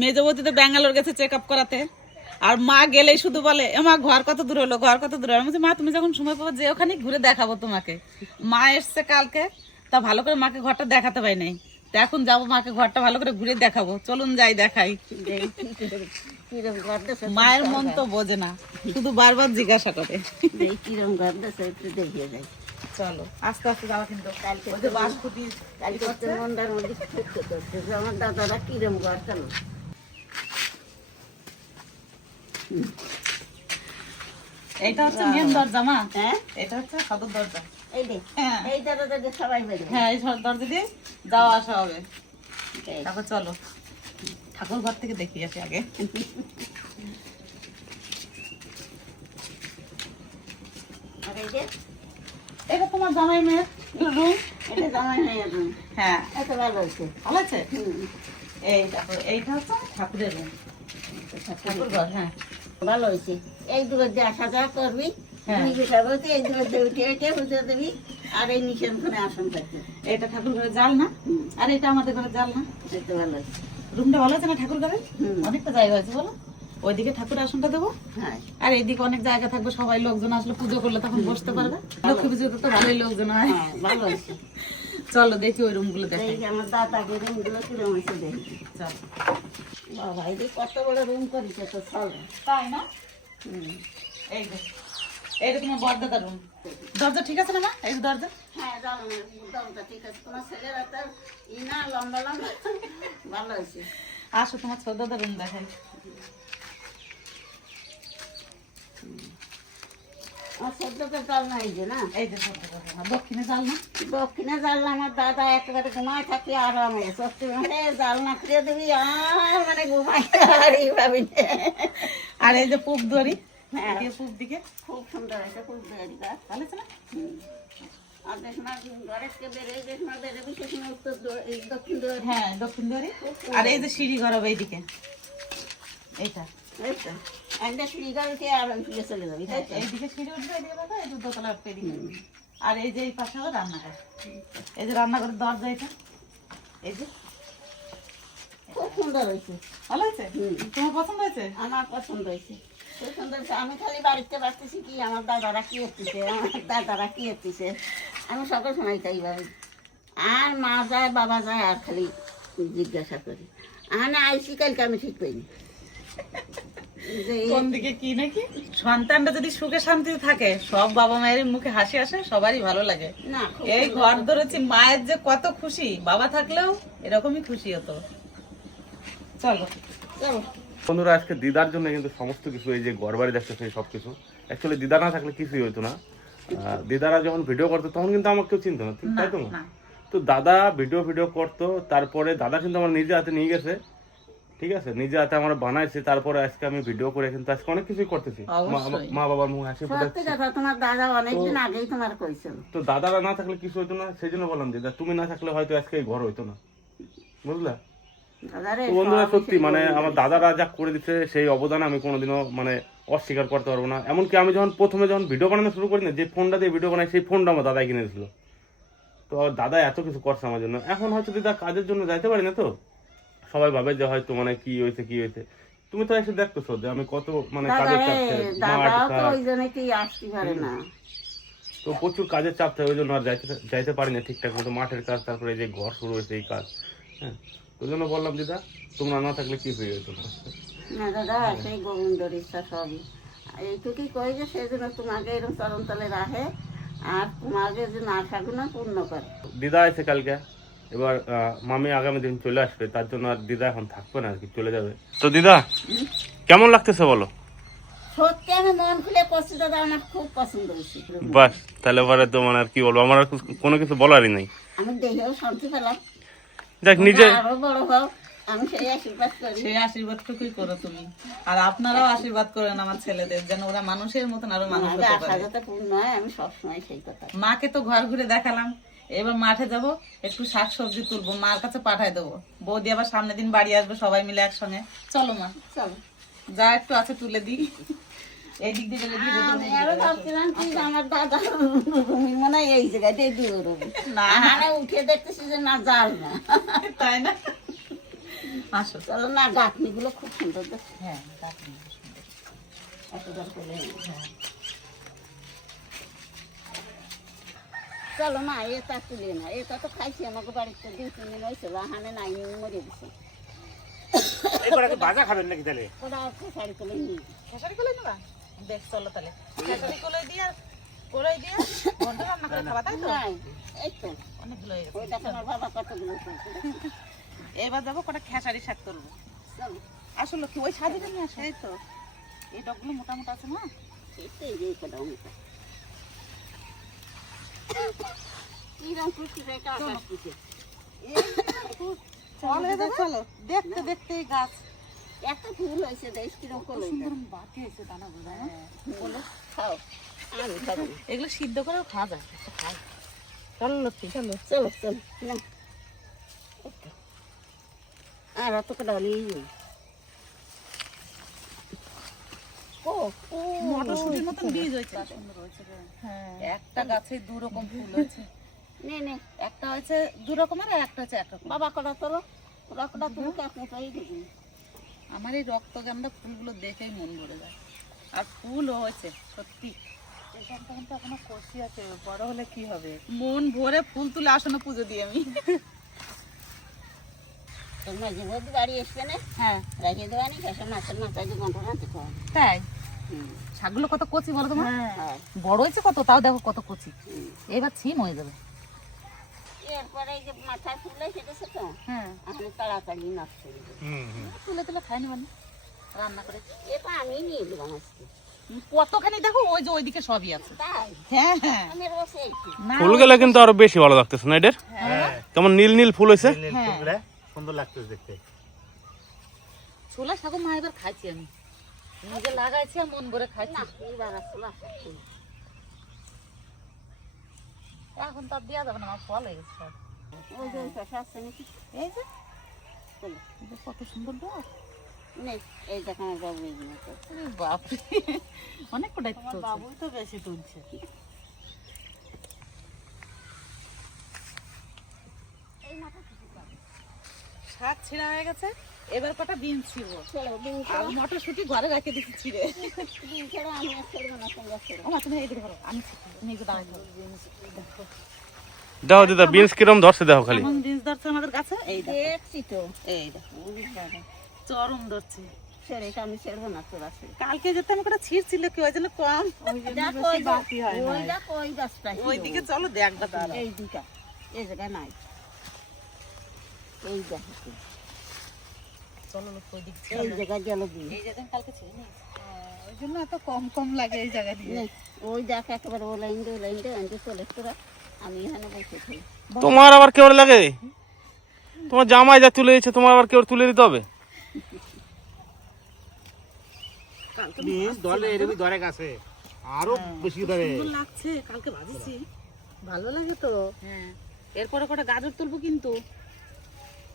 মেজবতী তো ব্যাঙ্গালোর গেছে check up করাতে, আর মা গেলেই শুধু বলে মা ঘর কত দূর হলো, ঘর কত দূর হলো। আমি বলছি মা তুমি যখন সময় পাবো যে ওখানে ঘুরে দেখাবো তোমাকে। মা এসছে কালকে, তা ভালো করে মাকে ঘরটা দেখাতে পাই নাই, তো এখন যাবো মাকে ঘরটা ভালো করে ঘুরে দেখাবো। চলুন যাই দেখাই। মায়ের মন তো বোঝে না, শুধু বারবার জিজ্ঞাসা করে কিরম ঘর দেশে একটু দেখিয়ে যায়। চলো আস্তে আস্তে যাওয়া, কিন্তু কালকে মন্দার মধ্যে করতে করতে আমার দাদারা কিরম ঘর কেন। এইটা হচ্ছে মেন দরজা মা। হ্যাঁ এটা হচ্ছে সদর দরজা। এই দেখ এই দাদাদের সবাই বেরো। হ্যাঁ এই সদর দরজা দিয়ে যাওয়া আসা হবে। তারপর চলো ঠাকুর ঘর থেকে দেখি আসি আগে। আর এই যে এটা তোমার জামাই মেয়ের রুম। এটা জামাই মেয়ের রুম। হ্যাঁ এত ভালো হয়েছে। ভালো আছে। এই তারপর এইটা হচ্ছে ঠাকুরের রুম, ঠাকুর ঘর। হ্যাঁ ভালো হয়েছে। এই দুটো দিয়ে আসা যাওয়া করবি, এই দুটো দিয়ে উঠে উঠে পুজো দিবি, আর এই নিচের ঘরে আসন থাকবে। এটা ঠাকুর ঘরে জাল না, আর এটা আমাদের ঘরে জাল না। দেখতে ভালো হয়েছে। রুমটা ভালো আছে না ঠাকুর ঘরে? অনেকটা জায়গা আছে বলো। ওইদিকে ঠাকুর আসনটা দেবো, হ্যাঁ আর এইদিকে অনেক জায়গা থাকবে, সবাই লোকজন আসলে পুজো করলে তখন বসতে পারবে। লক্ষ্মী পুজোতে তো ভালোই লোকজন হয়। ভালো হয়েছে। চলো দেখি ওই রুম গুলো দেখি। এই যে আমার দাদাকে রুমগুলো কিরম হয়েছে দেখি। চলো। বাবা এই যে কত বড় রুম করেছে তো চলো। তাই না? এই যে এইটা তোমার বড়দাদা রুম। দরজা ঠিক আছে না মা? এই যে দরজা। হ্যাঁ দরজা ঠিক আছে। তোমার ছেলেরা তো না লম্বা লম্বা ভালো হয়েছে। আসো তোমার ছোট দাদা রুম দেখাই। আমার সদ্যতে জাল না এই যে না, এই যে ছোট দাদা, দক্ষিণে জাল না। দক্ষিণে জাল না। আমার দাদা একেবারে ঘুমায় থাকি আর আমি সত্যি মানে জাল না খুলে দিবি আর মানে ঘুমাই আর এইভাবে। আর এই যে পূব দুয়ারি, হ্যাঁ পূব দিকে খুব সুন্দর হয়েছে। খুব দেরি গাছ ভালো আছে না? আর দেখ না ঘরের থেকে বেরোয় দেখ না বেরোবি সে সময় উত্তর এই দক্ষিণ দুয়ার। হ্যাঁ দক্ষিণ দুয়ারি। আর এই যে সিঁড়ি ঘর হবে এইদিকে, এইটা এইটা একটা সিঁড়ি গাড়ি উঠে আর ওইদিকে চলে যাবি তাই তো? এইদিকে সিঁড়ি উঠবে, এদিকে বাবা, এই যে দোতলা উঠবে এদিকে। আর এই যে এই পাশে হবে রান্নাঘর। এই যে রান্নাঘরের দরজা এটা, এই যে খুব সুন্দর হয়েছে। ভালো আছে। তোমার পছন্দ হয়েছে? আমার পছন্দ হয়েছে, খুব সুন্দর হয়েছে। আমি খালি বাড়িতে বাড়তেছি কি আমার দাদারা কি হচ্ছে, আমার দাদারা কি হচ্ছে, আমি সকল সময় তাই ভাবি। আর মা যায় বাবা যায় আর খালি জিজ্ঞাসা করি। না আইসি কালকে আমি ঠিক করিনি যে কোন দিকে কি নাকি। সন্তানটা যদি সুখে শান্তিতে থাকে, সব বাবা মায়ের মুখে হাসি আসে, সবারই ভালো লাগে। না এই ঘর ধরেছি, মায়ের যে কত খুশি, বাবা থাকলেও এরকমই খুশি হতো। চলো চলো বন্ধুরা, আজকে দিদার জন্য কিন্তু সমস্ত কিছু, এই যে ঘর বাড়ি দেখতেছে সবকিছু, অ্যাকচুয়ালি দিদা না থাকলে কিছুই হতো না। দিদারা যখন ভিডিও করতো তখন কিন্তু আমাকে কেউ চিনতো না, ঠিক তাই তো? তো দাদা ভিডিও করতো, তারপরে দাদা কিন্তু আমার নিজে হাতে নিয়ে গেছে, ঠিক আছে, নিজে হাতে আমার বানাইছে, তারপরে আজকে আমি ভিডিও করে কিন্তু আজকে অনেক কিছুই করতেছি, মা বাবার মুখ হাসি সত্যি ফুটাচ্ছি। কথা, তোমার দাদা অনেকদিন আগেই তোমার কইছিল। তো দাদারা না থাকলে কিছু হতো না, সেই জন্য বললাম দিদা তুমি না থাকলে হয়তো আজকে এই ঘর হইতো না, বুঝলা? দাদারে তো বন্ধুরা সত্যি মানে আমার দাদারা যা করে দিচ্ছে সেই অবদান আমি কোনোদিনও মানে অস্বীকার করতে পারবো না। এমনকি আমি প্রথমে যখন ভিডিও বানানো শুরু করি না, যে ফোনটা দিয়ে ভিডিও বানাই সেই ফোনটা আমার দাদাই কিনে দিয়েছিল। তো দাদা এত কিছু করছে আমার জন্য। এখন হয়তো দিদা কাজের জন্য যাইতে পারি না, তো সবাই ভাবে যে হয়তো মানে কি হয়েছে। তুমি তো এসে দেখতেছো যে আমি কত মানে কাজের চাপ তো প্রচুর কাজের চাপ থাকে, ওই জন্য আর যাইতে পারি না ঠিকঠাক মতো। মাঠের কাজ, তারপরে যে ঘর শুরু হয়েছে এই কাজ, হ্যাঁ, ওই জন্য বললাম দিদা তোমরা না থাকলে কি হয়ে যেত না দাদা, সেই গোবিন্দর ইচ্ছা সবই এইটুকুই কই যে সেই জন্য তোমাকে এরকম চরণ তলে রাখে আর তোমাকে যে আশাগুলো পূর্ণ করে। দিদা আছে কালকে, এবার মামি আগামী দিন চলে আসবে, তার জন্য আর দিদা এখন থাকবে না আর কি, চলে যাবে। তো দিদা কেমন লাগতেছে বলো? সত্যি আমি মন খুলে করছি দাদা, আমার খুব পছন্দ হয়েছে। বাস তাহলে পরে তো মানে আর কি বলবো, আমার আর কোনো কিছু বলারই নাই। আমি দেখেও শান্তি পেলাম। যাক নিজে আরো বড় হোক, আমি সেই আশীর্বাদ করি। সেই আশীর্বাদটুকুই করো তুমি, আর আপনারাও আশীর্বাদ করেন আমার ছেলেদের, যেন ওরা মানুষের মতন আরো মানুষ হতে আশা পারে। যাতে পূর্ণ হয়, আমি সবসময় সেই কথা। মাকে তো ঘর ঘুরে দেখালাম, এবার মাঠে যাব, একটু শাকসবজি তুলবো, মার কাছে পাঠাই দেবো। বৌদি আবার সামনের দিন বাড়ি আসবে, সবাই মিলে একসঙ্গে। চলো মা, চলো যা একটু আছে তুলে দিই। এই দিক দিয়ে আমি আরো ভাবছিলাম কি যে আমার দাদা রুমি মনে হয় এই জায়গাটাই দিয়ে রুমি না উঠে দেখতেছি যে না জাল না, তাই না? আসো চলো না, গাঁথনিগুলো খুব সুন্দর দেখো। হ্যাঁ কাটুন, সুন্দর। এত দর করে হ্যাঁ চলো না, এটা তুলে না, এটা তো খাইছি আমাকে বাড়িতে 2-3 দিন হয়েছিল, হানে নাই মরে গেছে। এবার কি ভাজা খাবেন নাকি তাহলে? ওরা শাড়ি তুলে নিয়ে খেসারি কলাই নেবা? বেশ চলো তাহলে খেসারি কলাই দিয়ে আর কলাই দিয়ে ঘন্টা রান্না করে খাবা, তাই তো? নাই, এই তো অনেকগুলো হয়ে ওই গেছে। দেখো আমার বাবা কতগুলো করেছে। এবার যাবো কটা খেসারি শাক তুলবো। চলো, আসলে কি ওই সাজিটা নিয়ে আসো। এই তো এই ডগগুলো মোটা মোটা আছে না? এই যে এই কটা অনেক কিরম খুশি রে, এটা আকাশ দিছে। চলো চলো, দেখতে দেখতে এই গাছ এত ফুল হয়েছে, দেখ কিরম কলো সুন্দর বাকি হয়েছে দানা গুলো। বলে খাও, আমি খাবো না। এগুলো সিদ্ধ করেও খাওয়া যায়, খাই। চলো লক্ষ্মী চলো। চলো চলো না, এই তো। আর অত কটা হলেই মটরশুটির মতন বীজ হয়েছে। একটা গাছে 2 রকম ফুল হয়েছে, নে নে একটা হয়েছে 2 রকমের আর একটা হচ্ছে 1 রকম। বাবা কটা তোলো, ওরা কটা তুমি আপনি পাই দেখুন। আমার এই রক্তগন্ধা ফুলগুলো দেখেই মন ভরে যায়। আর ফুলও হয়েছে সত্যি। এখানটা কিন্তু এখনো কষি আছে, বড় হলে কি হবে। মন ভরে ফুল তুলে আসো না পুজো দিয়ে আমি। তোর মাঝে মধ্যে বাড়ি আসবে না, হ্যাঁ রাখিয়ে দেওয়া নি, কাছে মাছের মাথায় 2 ঘন্টা রাখতে খাওয়া। তাই শাকগুলো কত কচি বলো তোমার? হ্যাঁ। বড় হয়েছে কত, তাও দেখো কত কচি। এবার ছিম হয়ে যাবে। এরপরে এই যে মাথায় ফুলে সেটাছে তো, হ্যাঁ আমি তাড়াতাড়ি নষ্ট করে দেবো। তুলে তুলে খাই নেবেন রান্না করে। এটা আমি নিয়ে দিলাম আজকে। কতখানি দেখো, ওই যে ওইদিকে সবই আছে। তাই হ্যাঁ হ্যাঁ আমি রসে এইছি। না, ফুলগুলো কিন্তু আরো বেশি ভালো লাগতেছে না এদের? হ্যাঁ, কেমন নীল নীল ফুল হয়েছে। নীল হ্যাঁ। ফুলগুলা সুন্দর লাগতেছে দেখতে। ছোলা শাক মা এবার খাইছি আমি, নিজে লাগাইছি আর মন ভরে খাইছি। না এবার আসলে আসছে। এখন তো আর দেওয়া যাবে না, আমার ফল হয়ে গেছে সব। ওই যে ওই পাশে আসছে নাকি? এই যে চলো, এই যে কত সুন্দর ডগ। নে এই দেখো আমার বাবু এগুলো তো। আরে বাপরে, অনেক কটাই তো বাবু তো বেশি তুলছে। শাক ছিঁড়া হয়ে গেছে, এবার কটা বিনস ছিঁড়বো। চলো দিন আর মটরশুঁটি ঘরে রেখে দিচ্ছি ছিঁড়ে। দিন ছাড়া আমি আর ছাড়বো না, তোমরা ছেড়ো। ও মা তুমি এইদিকে ধরো, আমি নিজে দাঁড়াই ধরো। দেখো দাও দিদা, বিনস কিরম ধরছে দেখো খালি। এখন বিনস ধরছে আমাদের কাছে, এই দেখো দেখছি তো, এই দেখো ওরে বাবা, চরম ধরছে। ছেড়ে এটা আমি ছাড়বো না, তোরা ছেড়ে। কালকে যেতে আমি কটা ছিঁড়ছিল কি ওই জন্য কম। দেখো ওই ওই দেখো ওই গাছটা ওইদিকে চলো দেখবা তাহলে। এই দিকা, এই জায়গায় নাই, এই দেখো তো, চলো লোক ওইদিকে এই জায়গায় জল দিই। এই যেদিন কালকে ছিল না, ওই জন্য এত কম কম লাগে এই জায়গা দিয়ে। নে, ওই দেখ একেবারে ও লাইন দিয়ে চলে তোরা, আমি এখানে বসে থাকি। তোমার আবার কেউ লাগে? তোমার জামাই যা তুলে দিচ্ছে, তোমার আবার কেউ তুলে দিতে হবে? বিনস ধরলে এরকমই ধরে গাছে, আরো বেশি ধরে। সুন্দর লাগছে, কালকে ভাজিছি, ভালো লাগে তো। হ্যাঁ, এরপরে কটা গাজর তুলবো কিন্তু।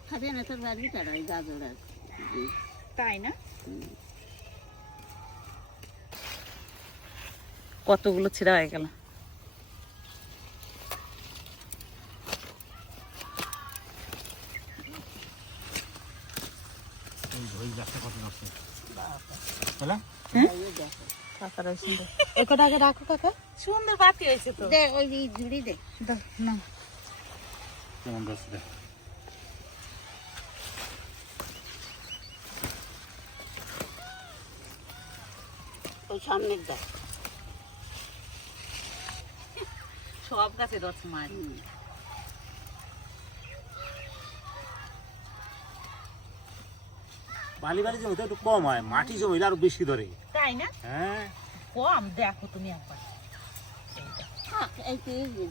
খাবে না তোর বাড়ি তারা এই গাজর আর তাই না? কতগুলো ছিঁড়া হয়ে গেল। ওই গাছটা কত নষ্ট বলে। কাকারা সুন্দর, এই কটা আগে রাখো কাকা, সুন্দর বাতি হয়েছে তো। দে ওই ঝুড়ি দে। দাও, নাও। কেমন গাছ দেখ। ওই সামনের দেখ। সব গাছে ধরছে মাছ। বালি বালি জমিতে একটু কম হয়, মাটি জমিলে আরো বেশি ধরে। তাই না? হ্যাঁ, কম দেখো তুমি একবার। থাক, এই তো এই যে।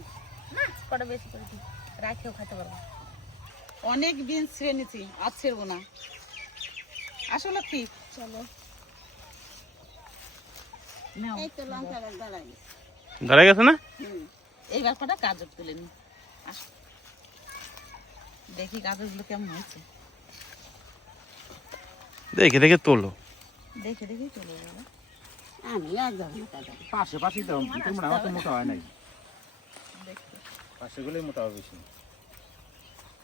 না, কটা বেশি করে দিই, রাখেও খেতে পারবো। অনেক বিনস ছিঁড়ে নিয়েছি, আর ছিঁড়বো না। আসলে কি চলো নাও। এই তো লঙ্কা গাছ দাঁড়াই। দাঁড়ায় গেছে না? এইবার কটা গাজর তুলে নি। আসো, দেখি গাজরগুলো কেমন হয়েছে। দেখে দেখে তোলো। দেখে দেখি চলে যাবো। আমি আর যাবো না দাদা। পাশে পাশে দাও, তোমরা অত মোটা হয় নাই, দেখতে পাশে গুলোই মোটা হবে বেশি।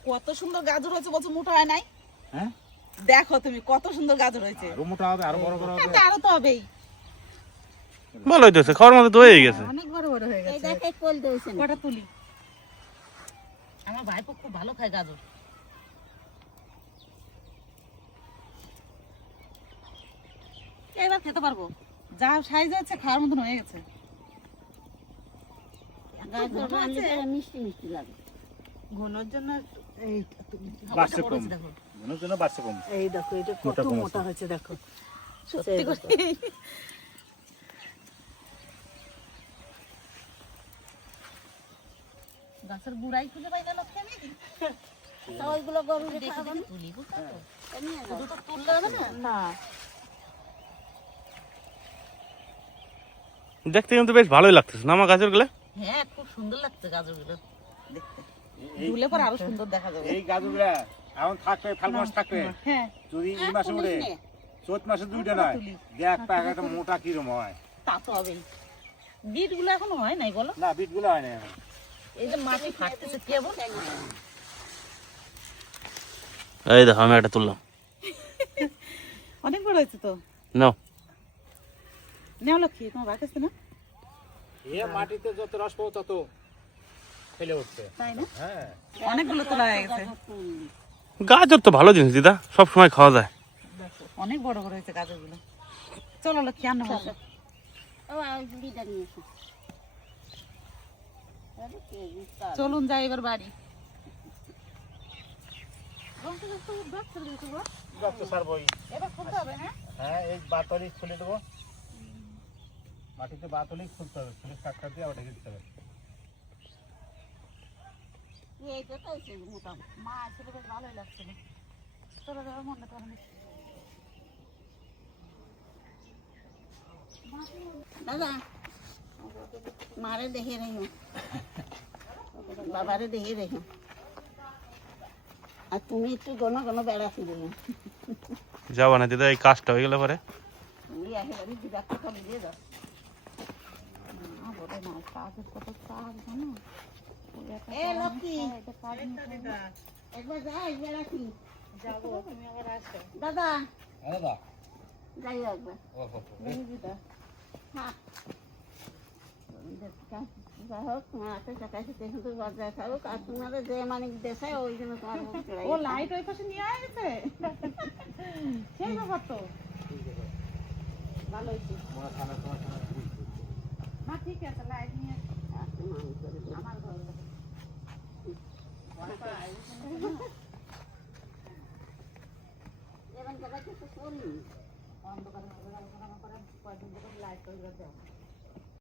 কত সুন্দর গাজর হয়েছে, বলছো মোটা হয় নাই। হ্যাঁ, দেখো তুমি কত সুন্দর গাজর হয়েছে। আরো মোটা হবে, আরো বড় বড় হবে। এটা আরো তো হবেই। ভালো হইতেছে, খাওয়ার মতো তো হয়ে গেছে। অনেক বড় বড় হয়ে এই গেছে। দেখে কোল দিয়েছেন কটা তুলি। আমার ভাইপো খুব ভালো খায় গাজর। এবার খেতে পারবো, যা সাইজ হচ্ছে খাওয়ার মতন হয়ে গেছে। গাজর রান্না করে মিষ্টি মিষ্টি লাগে। ঘনর জন্য এই বাড়ছে কম, মনের জন্য বাড়ছে কম। এই দেখো এটা কত মোটা কম মোটা আছে। হয়েছে দেখো, সত্যি করে। গাছের গুড়াই খুঁজে পাই না লক্ষ্মী আমি। তা ওইগুলো গরুরে দেখে খাওয়াবো দেখে না? তুলি বুঝছো তো? এমনি আর শুধু তো তুললে হবে না। না দেখতে কিন্তু বেশ ভালোই লাগতেছে না আমার গাজরগুলো? হ্যাঁ খুব সুন্দর লাগছে গাজরগুলো দেখতে। ধুলে পর আরো সুন্দর দেখা যাবে। এই গাজরগুলা এখন থাকবে, ফাল্গুন মাস থাকবে। হ্যাঁ যদি এই মাসে উঠে তুলিস নে। চৈত মাসে দুইটা নয়, দেখ পাক একটা মোটা কিরম হয়। তা তো হবেই। বিট গুলো এখনো হয় নাই বলো? না, বিটগুলো হয় না এখন। এই যে মাটি ফাটতেছে কেবল। এই দেখো আমি একটা তুললাম। অনেক বড় হয়েছে তো। নাও। নেও লক্ষ্মী, তোমার বাকি আছে না? এ মাটিতে যত রস পাবো তত ফেলে উঠছে। তাই না? হ্যাঁ, অনেকগুলো তোলা হয়ে গেছে। গাজর তো ভালো জিনিস দিদা, সব সময় খাওয়া যায়। অনেক বড় বড় হয়েছে গাজরগুলো। চলো লক্ষ্মী আনো বসো। ও আর বিড়িটা নিয়ে এসো। আরে কে বিস্তার। চলুন যাই এবার বাড়ি। রক্ত সারবই। এবার খুলতে হবে হ্যাঁ? হ্যাঁ, এই বাতলি খুলে দেবো। মাটিতে বাতলি খুলতে হবে, খুলে কাটটা দিয়ে ওটা দিতে হবে। এইটা তো হয়েছে মোটা। মা ছিল বেশ ভালোই লাগছিল। চলো যাবো মনে করো। দাদা মারে দেখে রেখো, বাবারে দেখে রেখো, আর তুমি একটু ঘন ঘন বেড়াচ্ছি দেখো। যাবো না দিদা, এই কাজটা হয়ে গেলে পরে। তুমি একেবারে দিদাকে খালি দিয়ে দাও। এ লক্ষ্মী একবার যাই বেড়াচ্ছি। যাবো, তুমি আবার আসো। দাদা দাদা, যাই একবার হ্যাঁ। যাই হোক তোমার হাতে চাকাইছে কিন্তু বজায় থাকুক, আর তোমার যে মানে দেশায় ওই জন্য তোমার মুখ চড়াই। ও লাইট ওই পাশে নিয়ে গেছে। সেই ব্যাপার তো ভালো হয়েছে। না ঠিক আছে, লাইট নিয়ে আমার ঘরে দেখো। এবার দাদা কিছু করি অন্ধকারে কয়দিন ধরে লাইট করে দেওয়া।